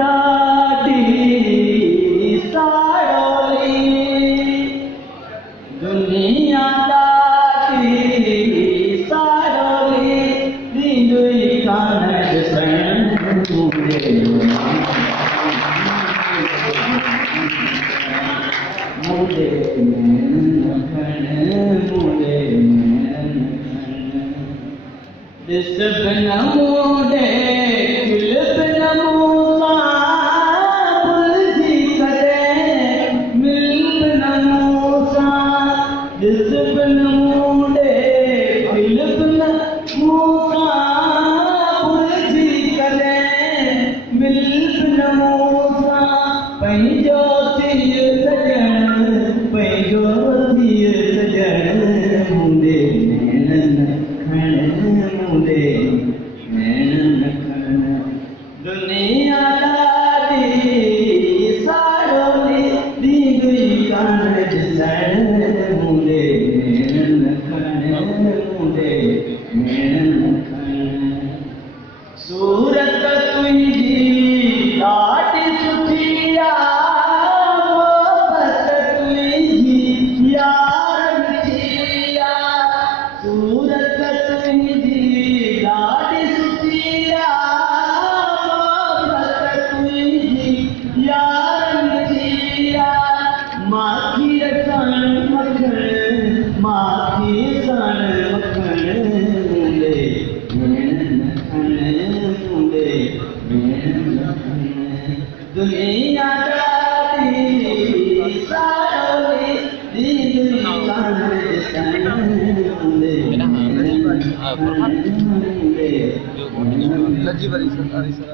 ॾाढी सारोली दुनिया ॾाढी सारोली ॾींदुई कान ॾिसण मुंहिंजे मुंहिंजे ॾिस बि न मूंॾे दिल बि न मूंसां भुलिजी कॾहिं मिल बि न मूंसां ॾिस बि न मूंॾे दिल बि न मूंसां भुलिजी कॾहिं मिल बि न मूंसां पंहिंजो थिय सॼण पंहिंजो थिय सॼण मुंहिंजे नैननि खण मुंहिंजे नैननि खण दुनिया ॾाढी सारोली ॾींदुई कान ॾिसण मुंहिंजे नैननि खण मुंहिंजे नैननि खण सूरत तुंहिंजी ॾाढी सुठी मोहबत तुंहिंजी यार मिठी सूरत तुंहिंजी ॾाढी सुठी मोहबत तुंहिंजी यार मिठी माखीअ सां मखण माखीअ सां मखण मुंहिंजे नैननि खण मुंहिंजे नैननि खण दुनिया ॾाढी सारोली ॾींदुई कान ॾिसण मुंहिंजे लज्जी वाली सर